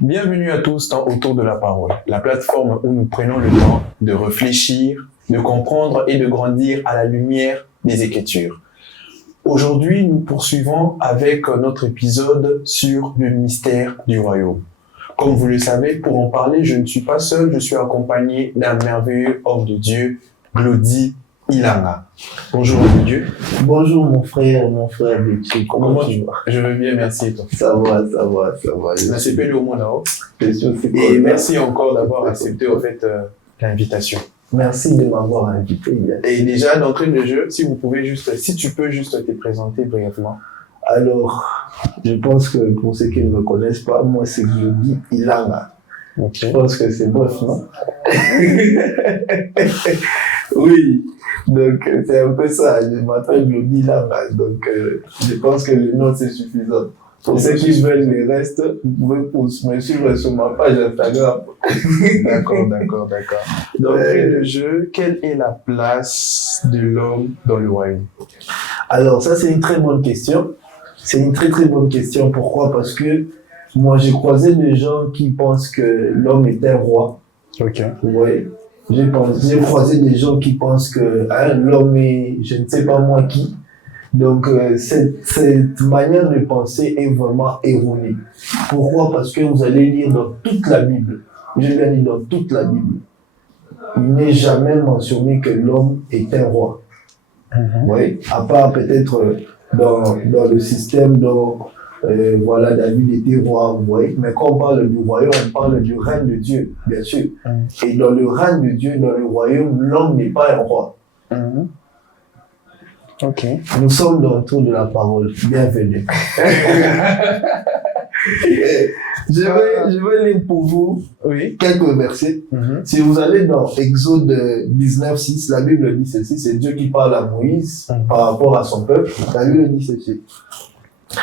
Bienvenue à tous dans Autour de la parole, la plateforme où nous prenons le temps de réfléchir, de comprendre et de grandir à la lumière des Écritures. Aujourd'hui, nous poursuivons avec notre épisode sur le mystère du royaume. Comme vous le savez, pour en parler, je ne suis pas seul, je suis accompagné d'un merveilleux homme de Dieu, Glody Ilanga. Bonjour homme de Dieu. Bonjour mon frère Béthié, comment tu vas? Je vais bien, merci et toi. Ça va. C'est le monde là-haut. Et merci encore d'avoir accepté en fait l'invitation. Merci de m'avoir invité. Et déjà, d'entrée de jeu, si tu peux juste te présenter brièvement. Alors, je pense que pour ceux qui ne me connaissent pas, moi c'est Glody Ilanga. Okay. Je pense que c'est bof, non? Oui, donc c'est un peu ça. Je m'appelle Glody Ilanga, donc je pense que le nom c'est suffisant. Pour ceux qui veulent le reste, vous pouvez me suivre sur ma page Instagram. D'accord. D'entrée de jeu, quelle est la place de l'homme dans le royaume? Alors ça c'est une très bonne question. C'est une très bonne question. Pourquoi? Parce que moi j'ai croisé des gens qui pensent que l'homme est un roi. Ok. Vous voyez? J'ai croisé des gens qui pensent que l'homme est je ne sais pas moi qui. Donc cette manière de penser est vraiment erronée. Pourquoi? Parce que vous allez lire dans toute la Bible. Je viens dire dans toute la Bible. Il n'est jamais mentionné que l'homme est un roi. Vous voyez? À part peut-être dans le système dont David était roi, vous voyez. Mais quand on parle du royaume, on parle du règne de Dieu, bien sûr. Et dans le règne de Dieu, dans le royaume, l'homme n'est pas un roi. Ok. Nous sommes dans le tour de la parole. Bienvenue. Je vais lire pour vous quelques versets. Si vous allez dans Exode 19:6, la Bible dit ceci, c'est Dieu qui parle à Moïse par rapport à son peuple. La Bible dit ceci.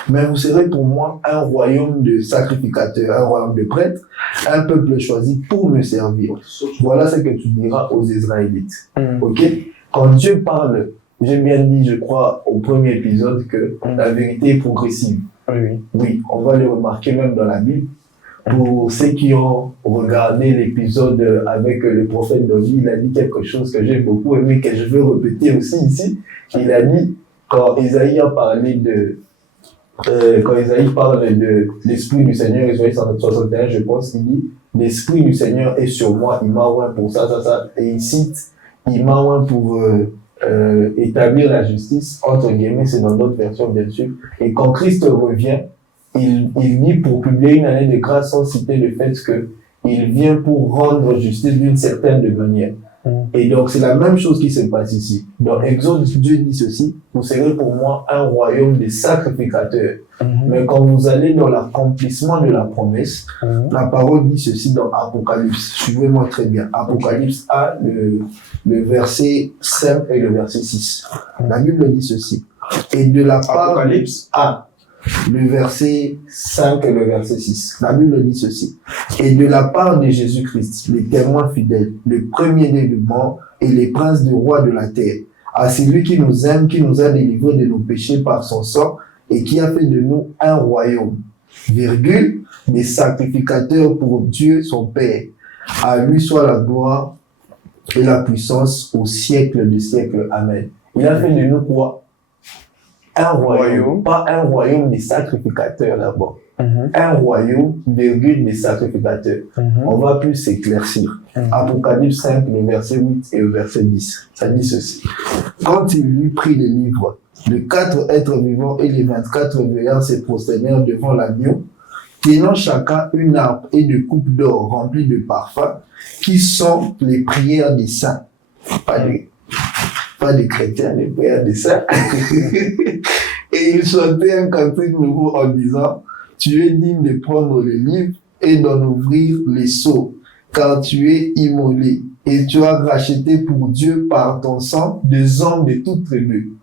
Mais vous serez pour moi un royaume de sacrificateurs, un royaume de prêtres, un peuple choisi pour me servir. Voilà ce que tu diras aux Israélites. Ok? Quand Dieu parle, j'ai bien dit, je crois, au premier épisode que la vérité est progressive. Oui, on va le remarquer même dans la Bible. Pour ceux qui ont regardé l'épisode avec le prophète David, il a dit quelque chose que j'ai beaucoup aimé, que je veux répéter aussi ici. Il a dit, quand Isaïe a parlé quand Isaïe parle de l'Esprit du Seigneur, Isaïe 61, je pense, il dit, l'Esprit du Seigneur est sur moi, il m'a oint pour ça, et il cite, il m'a oint pour établir la justice, entre guillemets, c'est dans d'autres versions, bien sûr. Et quand Christ revient, il dit pour publier une année de grâce sans citer le fait qu'il vient pour rendre justice d'une certaine manière. Et donc, c'est la même chose qui se passe ici. Dans Exode, Dieu dit ceci, vous serez pour moi un royaume de sacrificateurs. Mais quand vous allez dans l'accomplissement de la promesse, la parole dit ceci dans Apocalypse. Suivez-moi très bien. Apocalypse A, le verset 5 et le verset 6. La Bible dit ceci. Et de la part Apocalypse A, le verset 5 et le verset 6. La Bible dit ceci. Et de la part de Jésus-Christ, les témoins fidèles, le premier-né du mort et les princes du roi de la terre, à celui qui nous aime, qui nous a délivrés de nos péchés par son sang et qui a fait de nous un royaume, virgule, des sacrificateurs pour Dieu son Père. À lui soit la gloire et la puissance au siècle des siècles. Amen. Il a fait de nous quoi? Un royaume, pas un royaume des sacrificateurs d'abord. Un royaume, virgule, des sacrificateurs. On va plus s'éclaircir. Apocalypse 5, le verset 8 et le verset 10. Ça dit ceci. Quand il eut pris les livres, les 4 êtres vivants et les 24 veillants se prosternèrent devant l'agneau, tenant chacun une harpe et de coupes d'or remplies de parfums, qui sont les prières des saints. Pas des chrétiens, les prières des saints. Et il chantait un cantique nouveau en disant, tu es digne de prendre le livre et d'en ouvrir les sceaux, car tu es immolé et tu as racheté pour Dieu par ton sang des hommes de toute tribu.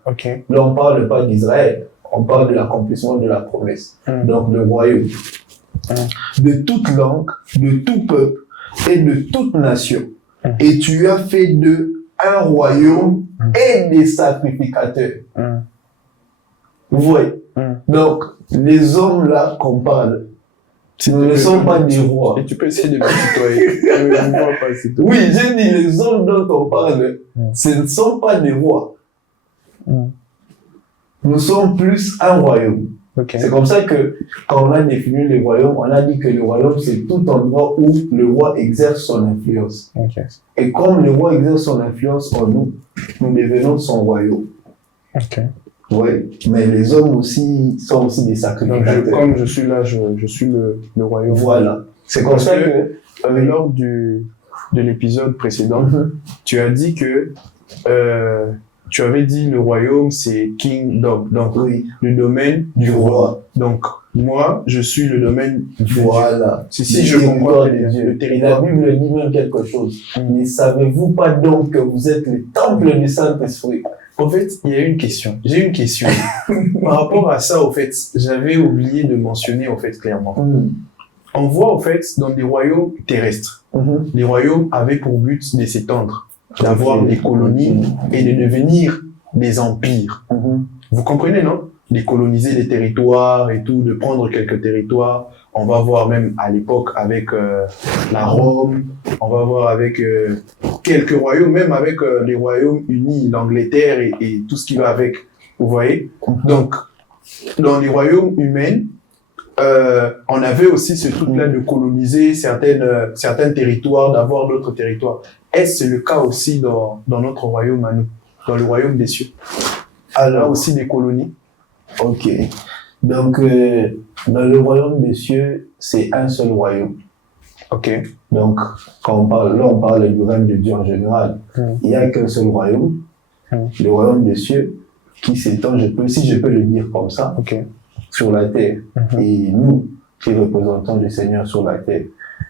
Là, on ne parle pas d'Israël, on parle de l'accomplissement de la promesse. Donc, le royaume. De toute langue, de tout peuple et de toute nation. Et tu as fait d'eux un royaume et des sacrificateurs. Vous voyez? Donc, les hommes là qu'on parle, Nous ne sommes pas des rois. Et tu peux essayer de me tutoyer. Je ne vois pas, c'est tout. Oui, j'ai dit, les hommes dont on parle, ce ne sont pas des rois. Nous sommes plus un royaume. Okay. C'est comme ça que, quand on a défini le royaume, on a dit que le royaume, c'est tout endroit où le roi exerce son influence. Okay. Et comme le roi exerce son influence en nous, nous devenons son royaume. Ok. Oui, mais les hommes aussi sont aussi des sacrificateurs. Comme je suis là, je suis le royaume. Voilà. C'est comme ça que lors de l'épisode précédent, tu as dit que tu avais dit le royaume c'est kingdom, donc oui, le domaine du roi. Donc moi, je suis le domaine du voilà. Dieu. Si je comprends le territoire. La Bible dit même quelque chose. Ne savez-vous pas donc que vous êtes le temple du Saint-Esprit? En fait, il y a une question. J'ai une question. Par rapport à ça, au fait, j'avais oublié de mentionner, au fait, clairement. On voit, au fait, dans des royaumes terrestres, les royaumes avaient pour but de s'étendre, d'avoir des colonies et de devenir des empires. Vous comprenez, non? De coloniser des territoires et tout, de prendre quelques territoires. On va voir même à l'époque avec la Rome, on va voir avec quelques royaumes, même avec les royaumes unis, l'Angleterre et tout ce qui va avec. Vous voyez? Donc, dans les royaumes humains, on avait aussi ce truc-là de coloniser certains territoires, d'avoir d'autres territoires. Est-ce le cas aussi dans notre royaume à nous, dans le royaume des cieux? Alors aussi des colonies. Ok. Donc, dans le royaume des cieux, c'est un seul royaume. Ok. Donc, quand on parle du règne de Dieu en général. Il n'y a qu'un seul royaume, le royaume des cieux, qui s'étend, si je peux le dire comme ça, sur la terre. Et nous, qui représentons le Seigneur sur la terre.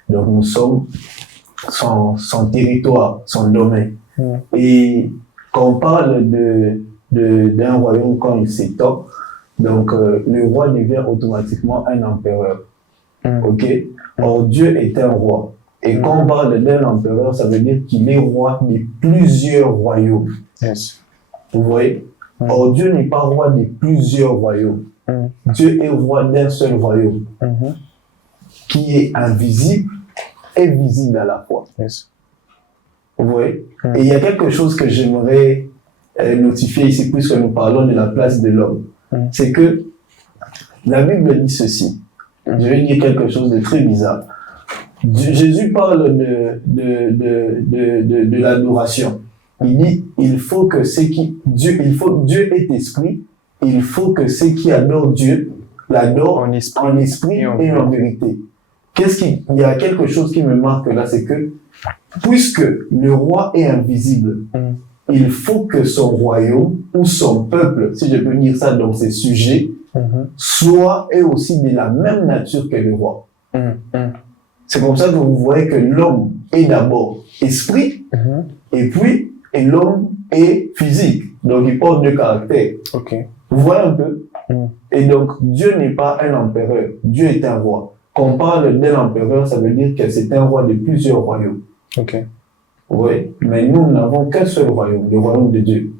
Donc, nous sommes son territoire, son domaine. Et quand on parle d'un royaume quand il s'étend, donc le roi devient automatiquement un empereur. Ok? Or, Dieu est un roi. Et quand on parle d'un empereur, ça veut dire qu'il est roi de plusieurs royaumes. Yes. Vous voyez? Or, Dieu n'est pas roi de plusieurs royaumes. Dieu est roi d'un seul royaume, qui est invisible et visible à la fois. Yes. Vous voyez? Et il y a quelque chose que j'aimerais notifier ici, puisque nous parlons de la place de l'homme. C'est que la Bible dit ceci. Je vais dire quelque chose de très bizarre. Jésus parle de l'adoration. Il dit, Dieu est esprit, il faut que ceux qui adorent Dieu l'adorent en esprit et en vérité. Il y a quelque chose qui me marque là, c'est que, puisque le roi est invisible, il faut que son royaume ou son peuple, si je peux dire ça dans ses sujets, soit eux aussi de la même nature que le roi. C'est comme ça que vous voyez que l'homme est d'abord esprit, et puis l'homme est physique. Donc il porte deux caractères. Vous voyez un peu? Et donc Dieu n'est pas un empereur, Dieu est un roi. Quand on parle d'un empereur, ça veut dire que c'est un roi de plusieurs royaumes. Oui, mais nous n'avons qu'un seul royaume, le royaume de Dieu.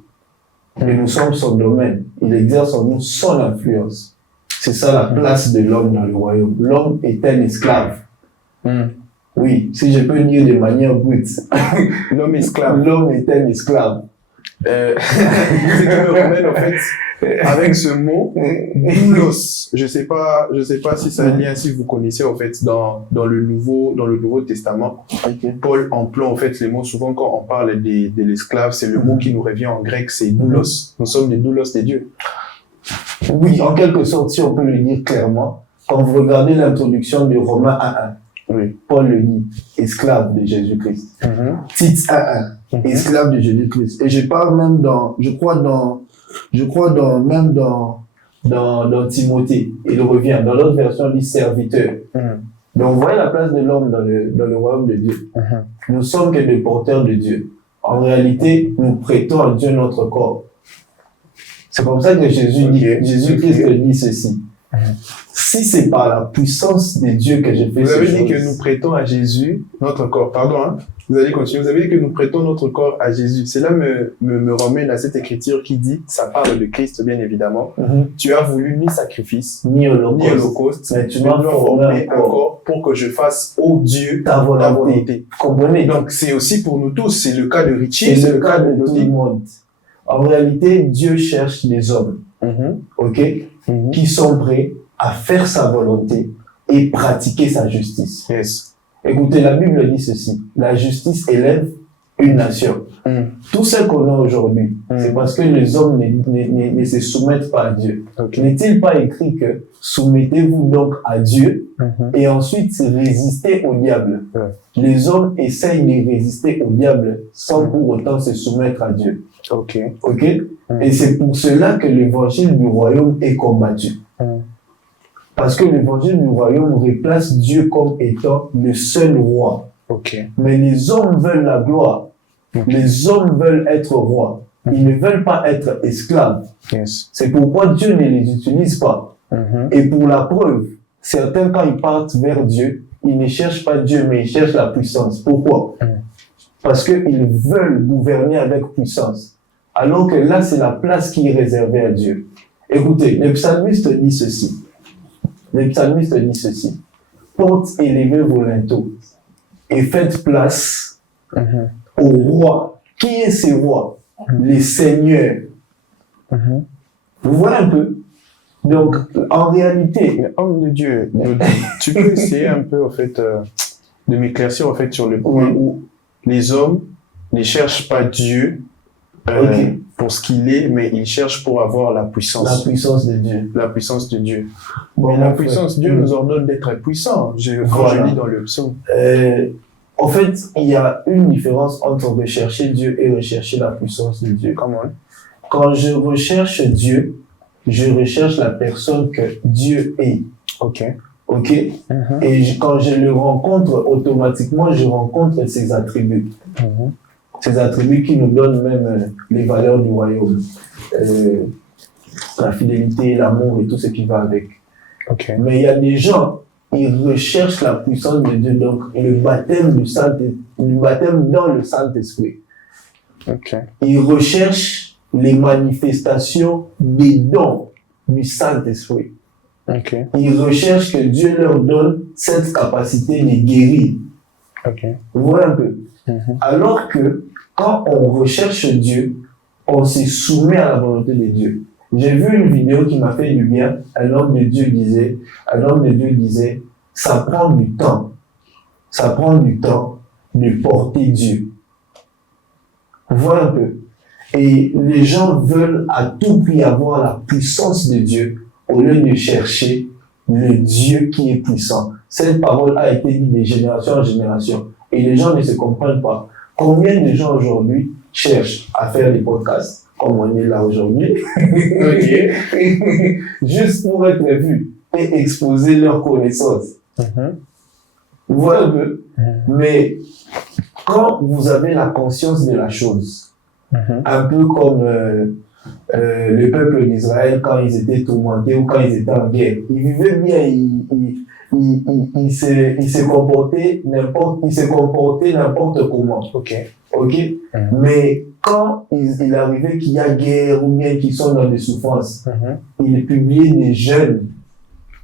Et nous sommes son domaine. Il exerce en nous son influence. C'est ça la place de l'homme dans le royaume. L'homme est un esclave. Oui, si je peux dire de manière brute. L'homme esclave. L'homme est un esclave. Ce qui me ramène en fait avec ce mot doulos. Je sais pas si ça vient, si vous connaissez en fait dans le Nouveau Testament. Paul emploie en fait les mots souvent quand on parle de l'esclave, c'est le mot qui nous revient en grec, c'est doulos. Nous sommes des doulos de Dieu. Oui, en quelque sorte, si on peut le dire clairement, quand vous regardez l'introduction de Romains 1:1, Paul le dit, esclave de Jésus-Christ. Tite 1:1, esclave de Jésus-Christ. Et je parle même dans Timothée, il revient. Dans l'autre version, il dit serviteur. Donc, vous voyez la place de l'homme dans le royaume de Dieu. Nous sommes que des porteurs de Dieu. En réalité, nous prêtons à Dieu notre corps. C'est comme ça que Jésus-Christ dit ceci. Si c'est par la puissance de Dieu que j'ai fait Vous avez ces dit choses, que nous prêtons à Jésus notre corps. Pardon, hein? Vous allez continuer. Vous avez dit que nous prêtons notre corps à Jésus. Cela me ramène à cette écriture qui dit, ça parle de Christ, bien évidemment. Tu as voulu ni sacrifice, ni holocauste, mais tu m'as formé un corps pour que je fasse, ô Dieu, ta volonté. Comprenez? Donc, c'est aussi pour nous tous. C'est le cas de Richie, c'est le cas de tout le monde. En réalité, Dieu cherche des hommes, ok, qui sont prêts à faire sa volonté et pratiquer sa justice. Yes. Écoutez, la Bible dit ceci, la justice élève une nation. Tout ce qu'on a aujourd'hui, c'est parce que les hommes ne se soumettent pas à Dieu. Okay. N'est-il pas écrit que soumettez-vous donc à Dieu et ensuite résistez au diable? Les hommes essayent de résister au diable sans pour autant se soumettre à Dieu. Ok. Et c'est pour cela que l'évangile du royaume est combattu. Parce que l'évangile du royaume replace Dieu comme étant le seul roi. Mais les hommes veulent la gloire. Les hommes veulent être rois. Ils ne veulent pas être esclaves. C'est pourquoi Dieu ne les utilise pas. Et pour la preuve, certains quand ils partent vers Dieu, ils ne cherchent pas Dieu, mais ils cherchent la puissance. Pourquoi? Parce qu'ils veulent gouverner avec puissance. Alors que là, c'est la place qui est réservée à Dieu. Écoutez, le psalmiste dit ceci. Le psalmiste dit ceci. Porte élevez vos linteaux et faites place au roi. Qui est ces rois? Les seigneurs. Vous voyez un peu? Donc, en réalité... Mais homme de Dieu, tu peux essayer un peu, en fait, de m'éclaircir, en fait, sur le point où les hommes ne cherchent pas Dieu pour ce qu'il est, mais ils cherchent pour avoir la puissance. La puissance de Dieu. La puissance de Dieu. Bon, mais la puissance, Dieu nous ordonne d'être puissants. Je lis dans le psaume. En fait, il y a une différence entre rechercher Dieu et rechercher la puissance de Dieu. Comment? Quand je recherche Dieu, je recherche la personne que Dieu est. Ok. Et quand je le rencontre, automatiquement, je rencontre ses attributs. Ces attributs qui nous donnent même les valeurs du royaume. La fidélité, l'amour et tout ce qui va avec. Mais il y a des gens, ils recherchent la puissance de Dieu, donc le baptême dans le Saint-Esprit. Ils recherchent les manifestations des dons du Saint-Esprit. Ils recherchent que Dieu leur donne cette capacité de guérir. Vous voyez un peu? Alors que quand on recherche Dieu, on se soumet à la volonté de Dieu. J'ai vu une vidéo qui m'a fait du bien. Un homme de Dieu disait, ça prend du temps. Ça prend du temps de porter Dieu. Vous voyez un peu? Et les gens veulent à tout prix avoir la puissance de Dieu au lieu de chercher le Dieu qui est puissant. Cette parole a été dite de génération en génération. Et les gens ne se comprennent pas. Combien de gens aujourd'hui cherchent à faire des podcasts, comme on est là aujourd'hui, juste pour être vus et exposer leurs connaissances. Vous voyez un peu? Mais quand vous avez la conscience de la chose, un peu comme le peuple d'Israël quand ils étaient tourmentés ou quand ils étaient en guerre, ils vivaient bien, il se comportait n'importe comment. Mais quand il arrivait qu'il y a guerre ou bien qu'ils sont dans des souffrances, ils publiaient des jeûnes.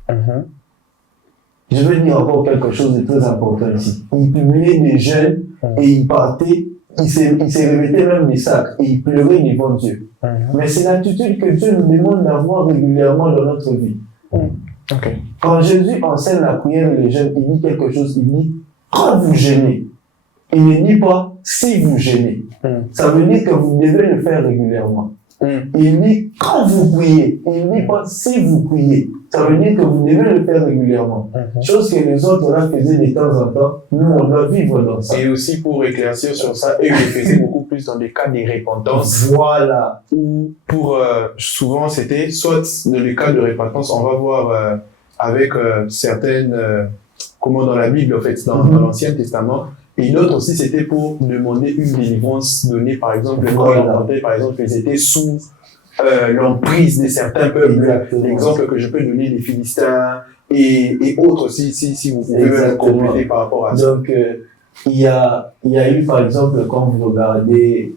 Je veux dire encore quelque chose de très important ici. Ils publiaient des jeûnes et ils partaient, ils se remettaient même des sacs et ils pleuraient devant Dieu. Mais c'est l'attitude que Dieu nous demande d'avoir régulièrement dans notre vie. Quand Jésus enseigne la prière et les jeûnes, il dit quelque chose, il dit quand vous jeûnez. Il ne dit pas si vous jeûnez. Ça veut dire que vous devez le faire régulièrement. Il dit quand vous priez. Il ne dit pas si vous priez. Ça veut dire que vous devez le faire régulièrement. Chose que les autres là faisaient de temps en temps. Nous, on doit vivre dans ça. Et aussi pour éclaircir sur ça, eux, ils le faisaient beaucoup plus dans des cas de repentance. Voilà. Ou pour, souvent, c'était soit dans le cas de repentance, on va voir avec certaines, comment dans la Bible, en fait, dans l'Ancien Testament. Et une autre aussi, c'était pour demander une délivrance donnée, par exemple, par exemple, ils étaient sous l'emprise de certains peuples. Exactement. L'exemple que je peux donner des Philistins et autres, si vous pouvez me compléter par rapport à ça. Donc, il y a eu, par exemple, quand vous regardez,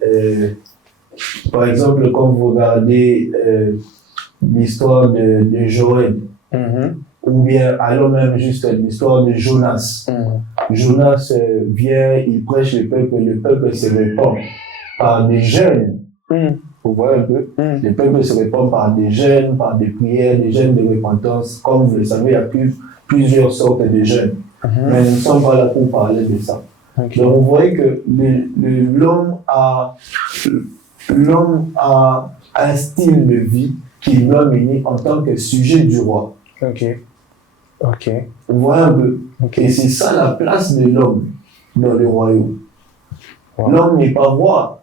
l'histoire de Joël, ou bien, allons même juste l'histoire de Jonas. Jonas vient, il prêche le peuple se répand par des jeûnes. Vous voyez un peu? Le peuple se répand par des jeûnes, par des prières, des jeûnes de repentance. Comme vous le savez, il y a plusieurs sortes de jeûnes. Mais nous ne sommes pas là pour parler de ça. Donc, vous voyez que l'homme a un style de vie qu'il doit mener en tant que sujet du roi. Vous voyez un peu? Et c'est ça la place de l'homme dans le royaume. L'homme n'est pas roi.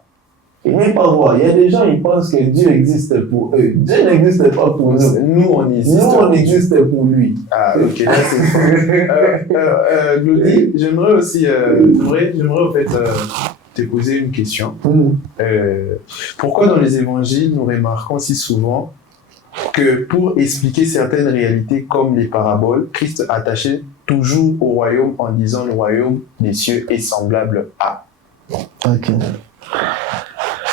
Il n'est pas roi. Il y a des gens qui pensent que Dieu existe pour eux. Dieu n'existe pas pour nous. Nous, on existe. Nous, on existe pour lui. Ah, ok. Là, c'est Glody, j'aimerais aussi, j'aimerais en fait te poser une question. Pourquoi dans les évangiles, nous remarquons si souvent que pour expliquer certaines réalités comme les paraboles, Christ attachait toujours au royaume en disant le royaume des cieux est semblable à. Ok.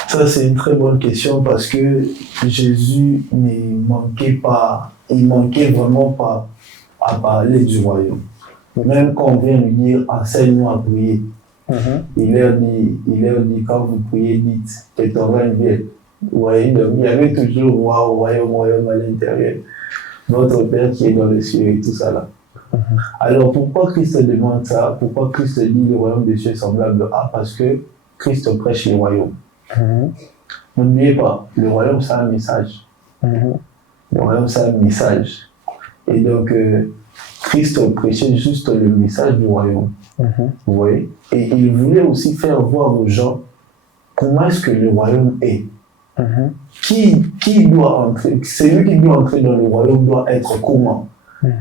Ça, c'est une très bonne question parce que Jésus il manquait vraiment pas à parler du royaume. Même quand on vient lui dire, enseigne-nous à prier, il leur dit, quand vous priez, dites que ton règne vienne. Vous voyez, donc il y avait toujours royaume à l'intérieur. Notre Père qui est dans les cieux et tout ça là. Alors pourquoi Christ demande ça? Pourquoi Christ dit le royaume des cieux est semblable à? Parce que Christ prêche le royaume. N'oubliez pas, le royaume c'est un message. Le royaume c'est un message. Et donc, Christ prêchait juste le message du royaume. Vous voyez? Et il voulait aussi faire voir aux gens comment est-ce que le royaume est. Qui doit entrer, celui qui doit entrer dans le royaume doit être comment.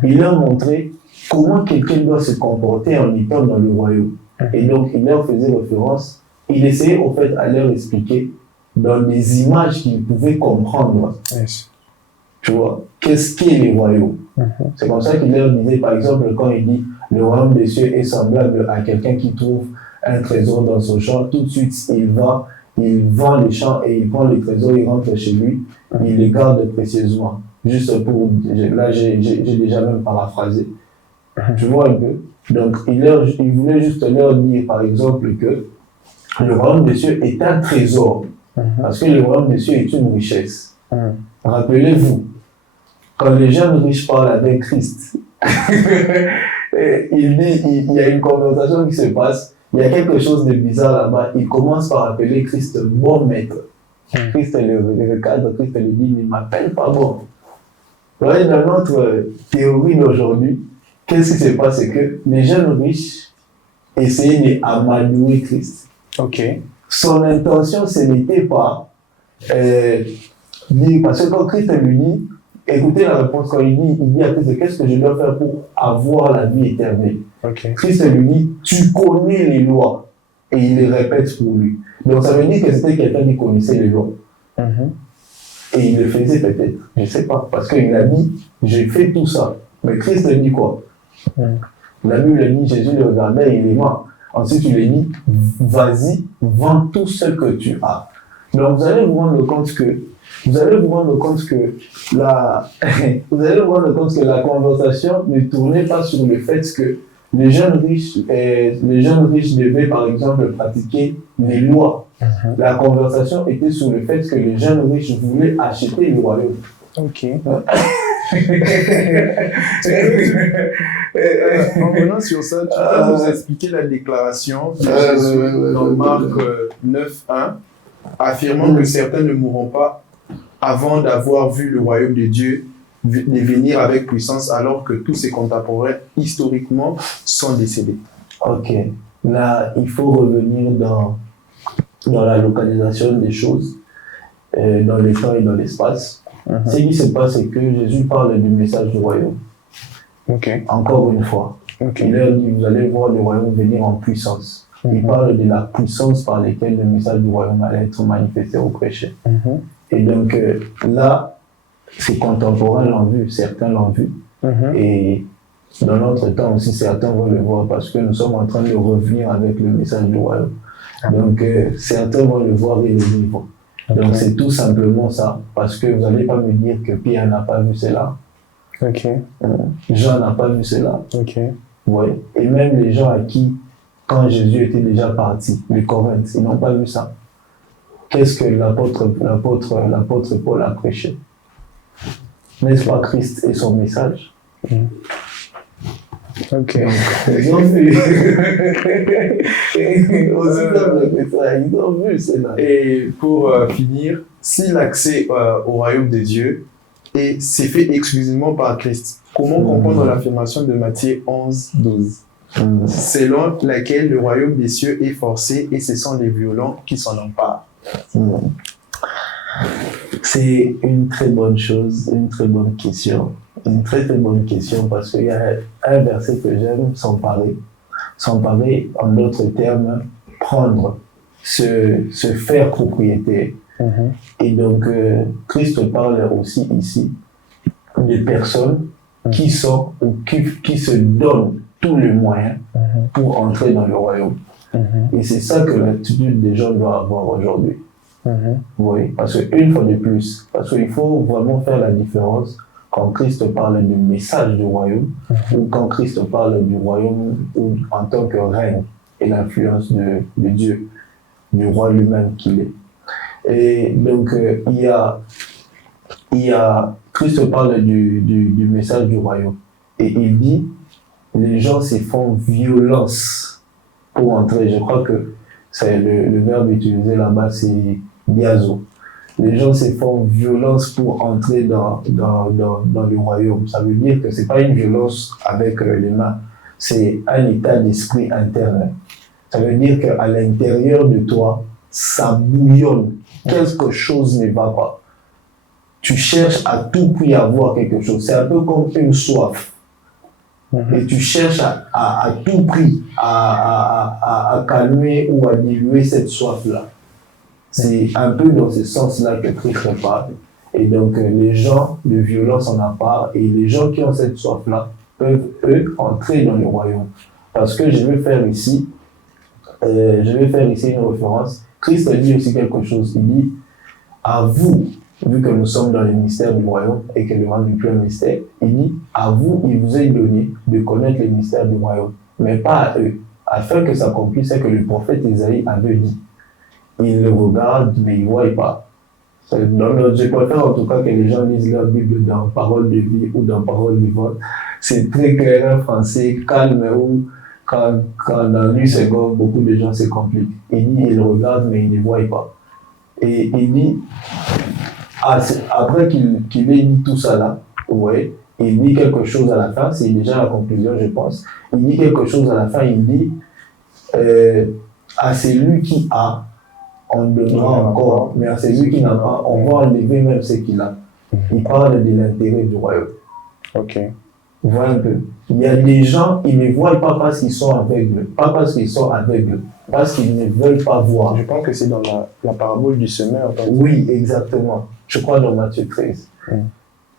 Il leur montrait comment quelqu'un doit se comporter en étant dans le royaume. Et donc, il leur faisait référence. Il essayait au fait à leur expliquer dans des images qu'ils pouvaient comprendre. Tu vois, qu'est-ce qu'est le royaume? C'est comme ça qu'il leur disait, par exemple, quand il dit le royaume des cieux est semblable à quelqu'un qui trouve un trésor dans son champ, tout de suite il vend les champs et il prend les trésors, il rentre chez lui, il les garde précieusement. Juste pour, là j'ai déjà même paraphrasé. Tu vois un peu? Donc il voulait juste leur dire par exemple que le royaume des cieux est un trésor. Parce que le royaume des cieux est une richesse. Rappelez-vous, quand les jeunes riches parlent avec Christ, il y a une conversation qui se passe, il y a quelque chose de bizarre là-bas, il commence par appeler Christ bon maître. Christ le recadre, Christ le dit, il ne m'appelle pas bon. Vous voyez, dans notre théorie d'aujourd'hui, qu'est-ce qui se passe? C'est que les jeunes riches essayaient d'amadouer Christ. Son intention, ce n'était pas dire, parce que quand Christ lui dit, écoutez la réponse, quand il dit à Christ, qu'est-ce que je dois faire pour avoir la vie éternelle? Christ lui dit, tu connais les lois. Et il les répète pour lui. Donc ça veut dire que c'était quelqu'un qui connaissait les lois. Et il le faisait peut-être, je ne sais pas, parce qu'il a dit, j'ai fait tout ça. Mais Christ dit quoi? La Bible dit, Jésus le regardait et il est mort. Ensuite, il lui dit, vas-y, vends tout ce que tu as. Donc, vous allez vous rendre compte que la conversation ne tournait pas sur le fait que les jeunes riches devaient, par exemple, pratiquer les lois. La conversation était sur le fait que les jeunes riches voulaient acheter le royaume. En venant sur ça, tu peux nous expliquer la déclaration de Jésus dans Marc 9:1, affirmant que certains ne mourront pas avant d'avoir vu le royaume de Dieu venir avec puissance, alors que tous ses contemporains, historiquement, sont décédés. Ok. Là, il faut revenir dans la localisation des choses, dans le temps et dans l'espace. Ce qui se passe, c'est que Jésus parle du message du royaume. Encore une fois. Il leur dit, vous allez voir le royaume venir en puissance. Il parle de la puissance par laquelle le message du royaume allait être manifesté au prêché. Et donc là, ces contemporains l'ont vu, certains l'ont vu. Et dans notre temps aussi, certains vont le voir parce que nous sommes en train de revenir avec le message du royaume. Donc certains vont le voir et le vivre. Donc c'est tout simplement ça, parce que vous n'allez pas me dire que Pierre n'a pas vu cela. Jean n'a pas vu cela. Ouais. Et même les gens à qui, quand Jésus était déjà parti, les Corinthiens, ils n'ont pas vu ça. Qu'est-ce que l'apôtre Paul a prêché? N'est-ce pas Christ et son message? Ils ont vu. Ils ont vu cela. Et pour finir, si l'accès au royaume de Dieu c'est fait exclusivement par Christ, comment comprendre l'affirmation de Matthieu 11, 12 selon laquelle le royaume des cieux est forcé et ce sont les violents qui s'en emparent? C'est une très bonne chose, une très bonne question. Une très très bonne question parce qu'il y a un verset que j'aime, s'emparer. S'emparer, en d'autres termes, prendre, se faire propriétaire. Et donc, Christ parle aussi ici des personnes qui sont ou qui se donnent tous les moyens pour entrer dans le royaume. Et c'est ça que l'attitude des gens doit avoir aujourd'hui. Oui, parce qu'une fois de plus, parce qu'il faut vraiment faire la différence quand Christ parle du message du royaume ou quand Christ parle du royaume en tant que règne et l'influence de Dieu, du roi lui-même qu'il est. Et donc, Christ parle du message du royaume et il dit les gens se font violence pour entrer. Je crois que c'est le verbe utilisé là-bas, c'est biazo. Les gens se font violence pour entrer dans le royaume. Ça veut dire que ce n'est pas une violence avec les mains, c'est un état d'esprit interne. Ça veut dire qu'à l'intérieur de toi, ça bouillonne. Quelque chose ne va pas. Tu cherches à tout prix à avoir quelque chose. C'est un peu comme une soif. Et tu cherches à tout prix à calmer ou à diluer cette soif-là. C'est un peu dans ce sens-là que Christ parle. Et donc, les gens de violence en part et les gens qui ont cette soif-là peuvent, eux, entrer dans le royaume. Parce que je vais faire ici une référence. Christ dit aussi quelque chose. Il dit, à vous, vu que nous sommes dans le mystère du royaume et que le royaume n'est plus un mystère, il dit, à vous, il vous est donné de connaître les mystères du royaume, mais pas à eux, afin que s'accomplisse ce que le prophète Isaïe avait dit. Ils le regardent, mais ils ne voient pas. Je préfère en tout cas que les gens lisent leur Bible dans Parole de vie ou dans Parole vivante. C'est très clair en français, calme, où quand dans une seconde, beaucoup de gens se compliquent. Il dit, ils regardent, mais ils ne voient pas. Et il dit, après qu'il ait dit tout ça là, ouais, il dit quelque chose à la fin, c'est déjà la conclusion, je pense. Il dit quelque chose à la fin, il dit, à celui qui a, on donnera encore, mais à celui qui n'a pas, on va enlever même ce qu'il a. Il parle de l'intérêt du royaume. Voilà un peu. Il y a des gens, ils ne voient pas parce qu'ils sont aveugles, pas parce qu'ils sont aveugles, parce qu'ils ne veulent pas voir. Je pense que c'est dans la parabole du semeur. Oui, exactement. Je crois dans Matthieu 13.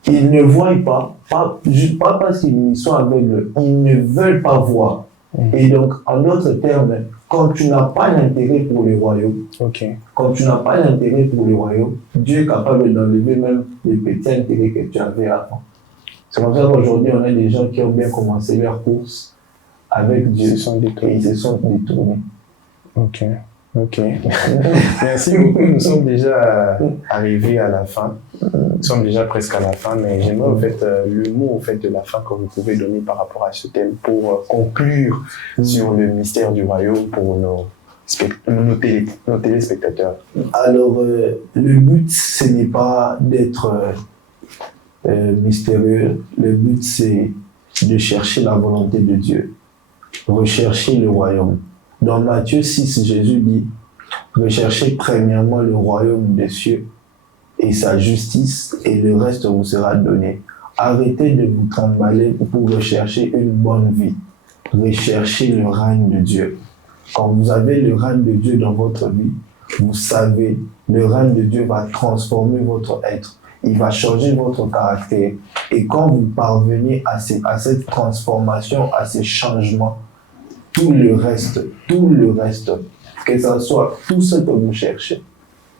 Ils ne voient pas parce qu'ils sont aveugles, ils ne veulent pas voir. Et donc, en d'autres termes, quand tu n'as pas l'intérêt pour le royaume, quand tu n'as pas l'intérêt pour le royaume, Dieu est capable d'enlever même les petits intérêts que tu avais avant. C'est comme ça qu'aujourd'hui, on a des gens qui ont bien commencé leur course avec Dieu et ils se sont détournés. Merci beaucoup. Nous sommes déjà arrivés à la fin. Nous sommes déjà presque à la fin, mais j'aimerais en fait le mot en fait de la fin que vous pouvez donner par rapport à ce thème pour conclure sur le mystère du royaume pour nos téléspectateurs. Alors, le but, ce n'est pas d'être mystérieux. Le but, c'est de chercher la volonté de Dieu, rechercher le royaume. Dans Matthieu 6, Jésus dit, recherchez premièrement le royaume des cieux et sa justice, et le reste vous sera donné. Arrêtez de vous trimballer pour rechercher une bonne vie. Recherchez le règne de Dieu. Quand vous avez le règne de Dieu dans votre vie, vous savez, le règne de Dieu va transformer votre être. Il va changer votre caractère. Et quand vous parvenez à cette transformation, à ces changements, tout le reste, que ce soit tout ce que vous cherchez,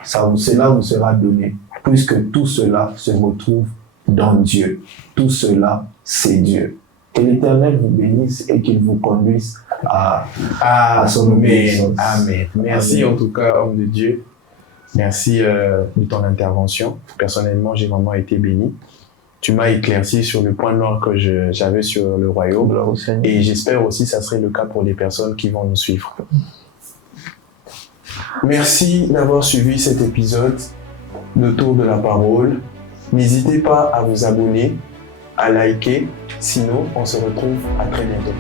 cela vous sera donné, puisque tout cela se retrouve dans Dieu. Tout cela, c'est Dieu. Que l'Éternel vous bénisse et qu'il vous conduise à son obéissance. Amen. Merci en tout cas, homme de Dieu. Merci de ton intervention. Personnellement, j'ai vraiment été béni. Tu m'as éclairci sur le point noir que j'avais sur le royaume. Et j'espère aussi que ça serait le cas pour les personnes qui vont nous suivre. Merci d'avoir suivi cet épisode de Tour de la Parole. N'hésitez pas à vous abonner, à liker. Sinon, on se retrouve à très bientôt.